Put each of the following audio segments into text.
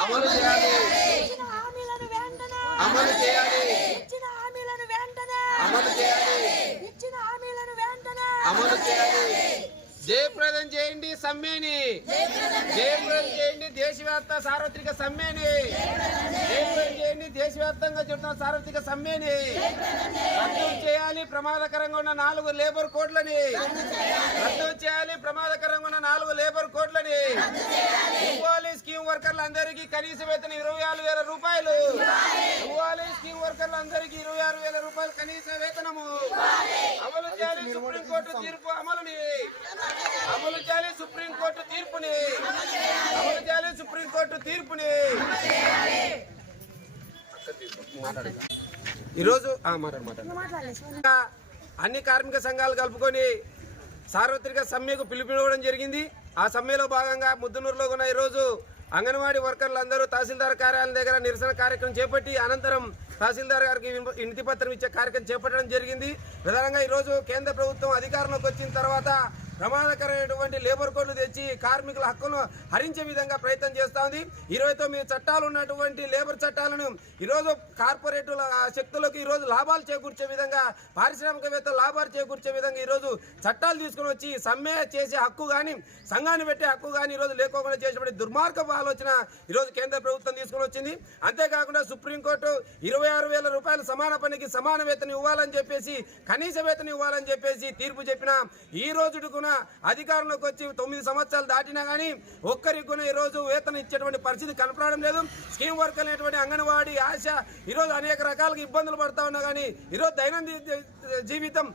అమలు చేయాలి. అమలు చేయాలి. అమలు చేయాలి. అమలు చేయాలి. జయప్రదం చేయండి సమ్మెని, జయప్రదం చేయండి దేశవ్యాప్త సార్వత్రిక సమ్మెని, జయప్రదం చేయండి దేశవ్యాప్తంగా జరుగుతున్న సార్వత్రిక సమ్మెని. రద్దు చేయాలి ప్రమాదకరంగా ఉన్న 4 లేబర్ కోడ్లని, రద్దు చేయాలి ప్రమాదకరంగా ఉన్న 4 లేబర్ కోడ్లని. ఇవ్వాలి స్కీమ్ వర్కర్లందరికీ కనీస వేతనం 26,000 రూపాయలు. ఇవ్వాలి స్కీమ్ వర్కర్లందరికీ 26,000 రూపాయలు కనీస వేతనము. అమలు చేయాలి సుప్రీంకోర్టు తీర్పు అమలుని, అమలు చేయాలి సుప్రీంకోర్టు తీర్పుని, అమలు చేయాలి సుప్రీంకోర్టు తీర్పుని. ఈరోజు అన్ని కార్మిక సంఘాలు కలుపుకొని సార్వత్రిక సమ్మెకు పిలుపునివ్వడం జరిగింది. ఆ సమ్మెలో భాగంగా ముద్దునూరులో ఉన్న ఈరోజు అంగన్వాడీ వర్కర్లందరూ తహసీల్దార్ కార్యాలయం దగ్గర నిరసన కార్యక్రమం చేపట్టి అనంతరం తహసీల్దార్ గారికి వినతి పత్రం ఇచ్చే కార్యక్రమం చేపట్టడం జరిగింది. ప్రధానంగా ఈరోజు కేంద్ర ప్రభుత్వం అధికారంలోకి వచ్చిన తర్వాత ప్రమాదకరమైనటువంటి లేబర్ కోడ్లు తెచ్చి కార్మికుల హక్కును హరించే విధంగా ప్రయత్నం చేస్తూ ఉంది. 29 చట్టాలు ఉన్నటువంటి లేబర్ చట్టాలను ఈరోజు కార్పొరేటుల శక్తులకు ఈరోజు లాభాలు చేకూర్చే విధంగా, పారిశ్రామికవేత్తలు లాభాలు చేకూర్చే విధంగా ఈరోజు చట్టాలు తీసుకుని వచ్చి సమ్మె చేసే హక్కు కానీ, సంఘాన్ని పెట్టే హక్కు కానీ ఈరోజు లేకోకుండా చేసినటువంటి దుర్మార్గపు ఆలోచన ఈరోజు కేంద్ర ప్రభుత్వం తీసుకుని వచ్చింది. అంతేకాకుండా సుప్రీంకోర్టు 26,000 రూపాయలు సమాన పనికి సమాన వేతనం ఇవ్వాలని చెప్పేసి, కనీస వేతనం ఇవ్వాలని చెప్పేసి తీర్పు చెప్పిన ఈ రోజుకు అధికారంలోకి వచ్చి 9 సంవత్సరాలు దాటినా కానీ ఒక్కరికి కూడా ఈరోజు వేతనం ఇచ్చేటువంటి పరిస్థితి కనపడడం లేదు. స్కీమ్ వర్క్ అనేటువంటి అంగన్వాడీ ఆశ ఈరోజు అనేక రకాలుగా ఇబ్బందులు పడతా ఉన్నా కానీ, ఈరోజు దైనందిన జీవితం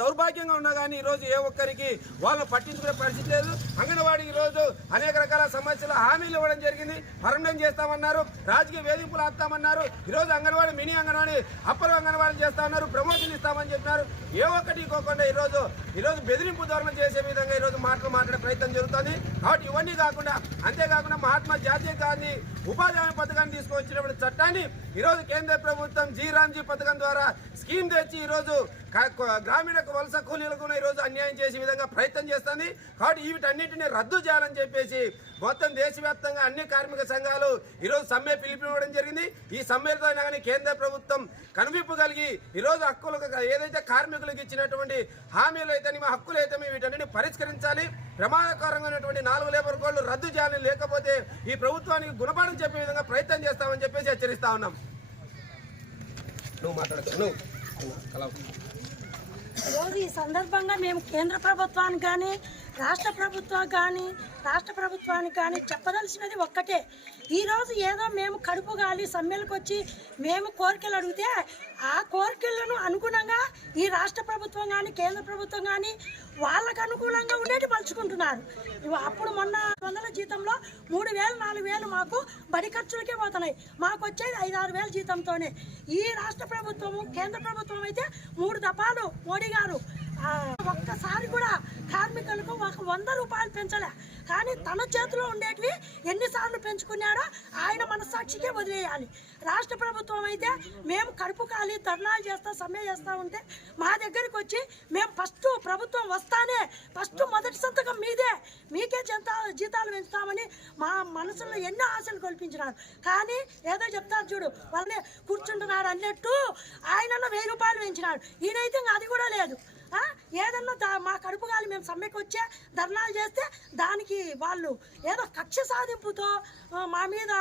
దౌర్భాగ్యంగా ఉన్నా కానీ ఈరోజు ఏ ఒక్కరికి వాళ్ళని పట్టించుకునే పరిస్థితి లేదు. అంగన్వాడీ ఈరోజు అనేక రకాల సమస్యలు హామీలు ఇవ్వడం జరిగింది. పర్మనెంట్ చేస్తామన్నారు, రాజకీయ వేధింపులు ఆపుతామన్నారు. ఈరోజు అంగన్వాడీ మినీ అంగన్వాడీ అప్పర్ అంగన్వాడీ చేస్తామన్నారు, ప్రమోషన్ ఇస్తామని చెప్పినారు. ఏ ఒక్కటి ఇవ్వకుండా ఈరోజు బెదిరింపు ధోరణి చేసే విధంగా ఈరోజు మాట్లాడే ప్రయత్నం జరుగుతుంది. కాబట్టి ఇవన్నీ కాకుండా, అంతేకాకుండా మహాత్మా జాతీయ గాంధీ ఉపాధి హామీ పథకాన్ని తీసుకువచ్చినటువంటి చట్టాన్ని ఈరోజు కేంద్ర ప్రభుత్వం జీరాంజీ పథకం ద్వారా స్కీమ్ తెచ్చి ఈరోజు గ్రామీణ వలస కూలీలకు ఈరోజు అన్యాయం చేసే విధంగా ప్రయత్నం చేస్తుంది. కాబట్టి వీటన్నింటినీ రద్దు చేయాలని చెప్పేసి మొత్తం దేశవ్యాప్తంగా అన్ని కార్మిక సంఘాలు ఈరోజు సమ్మె పిలుపునివ్వడం జరిగింది. ఈ సమ్మెతో అయినా కానీ కేంద్ర ప్రభుత్వం కనువిప్పు కలిగి ఈరోజు హక్కులకు ఏదైతే కార్మికులకు ఇచ్చినటువంటి హామీలు అయితే హక్కులు అయితే వీటన్నిటిని పరిష్కరించాలి. ప్రమాదకరంగా ఉన్నటువంటి 4 లేబర్ కోడ్లు రద్దు చేయాలని, లేకపోతే ఈ ప్రభుత్వానికి గుణపాఠం చెప్పే విధంగా ప్రయత్నం చేస్తామని చెప్పేసి హెచ్చరిస్తా ఉన్నాం. ఈరోజు ఈ సందర్భంగా మేము కేంద్ర ప్రభుత్వానికి కానీ రాష్ట్ర ప్రభుత్వానికి కానీ చెప్పదలసినది ఒక్కటే. ఈరోజు ఏదో మేము కడుపు గాలి సమ్మెలకు వచ్చి మేము కోరికలు అడిగితే ఆ కోరికలను అనుగుణంగా ఈ రాష్ట్ర ప్రభుత్వం కానీ కేంద్ర ప్రభుత్వం కానీ వాళ్ళకు అనుకూలంగా ఉండేటి పలుచుకుంటున్నారు. అప్పుడు మొన్న 100 జీతంలో 3,000 4,000 మాకు బడి ఖర్చులకే పోతున్నాయి. మాకు వచ్చేది 5-6 వేల జీతంతోనే. ఈ రాష్ట్ర ప్రభుత్వము కేంద్ర ప్రభుత్వం అయితే 3 దఫాలు మోడీ గారు ఒక్కసారి కూడా కార్మికులకు 100 రూపాయలు పెంచలే. కానీ తన చేతిలో ఉండేటివి ఎన్నిసార్లు పెంచుకున్నాడో ఆయన మనస్సాక్షికే వదిలేయాలి. రాష్ట్ర ప్రభుత్వం అయితే మేము కడుపు కాలి ధర్నాలు చేస్తా సమ్మె చేస్తూ ఉంటే మా దగ్గరికి వచ్చి మేము ప్రభుత్వం వస్తానే మొదటి సంతకం మీదే, మీకే జీతాలు పెంచుతామని మా మనసులో ఎన్నో ఆశలు కల్పించినారు. కానీ ఏదో చెప్తారు చూడు, వాళ్ళని కూర్చుంటున్నాడు అన్నట్టు ఆయన 1,000 రూపాయలు పెంచినాడు. ఈయనైతే అది కూడా లేదు. ఏదన్నా మా కడుపు గాలి మేము సమ్మెకి వచ్చే ధర్నాలు చేస్తే దానికి వాళ్ళు ఏదో కక్ష సాధింపుతో మా మీద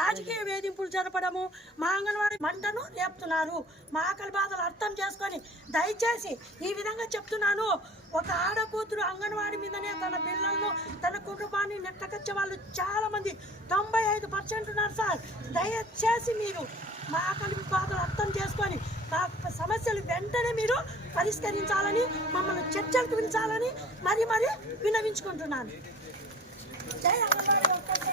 రాజకీయ వేధింపులు జరపడము, మా అంగన్వాడీ మంటను రేపుతున్నారు. మా ఆకలి బాధలు అర్థం చేసుకొని దయచేసి ఈ విధంగా చెప్తున్నాను. ఒక ఆడకూతురు అంగన్వాడీ మీదనే తన పిల్లలను తన కుటుంబాన్ని నెట్టకొచ్చే వాళ్ళు చాలా మంది 95% ఉన్నారు సార్. దయచేసి మీరు మా ఆకలి బాధలు అర్థం చేసుకొని మా సమస్యలు వెంటనే మీరు పరిష్కరించాలని, మమ్మల్ని చర్చలకు పిలిచాలని మరి విన్నవించుకుంటున్నాను. జై అంగన్వాడీ వర్కర్స్.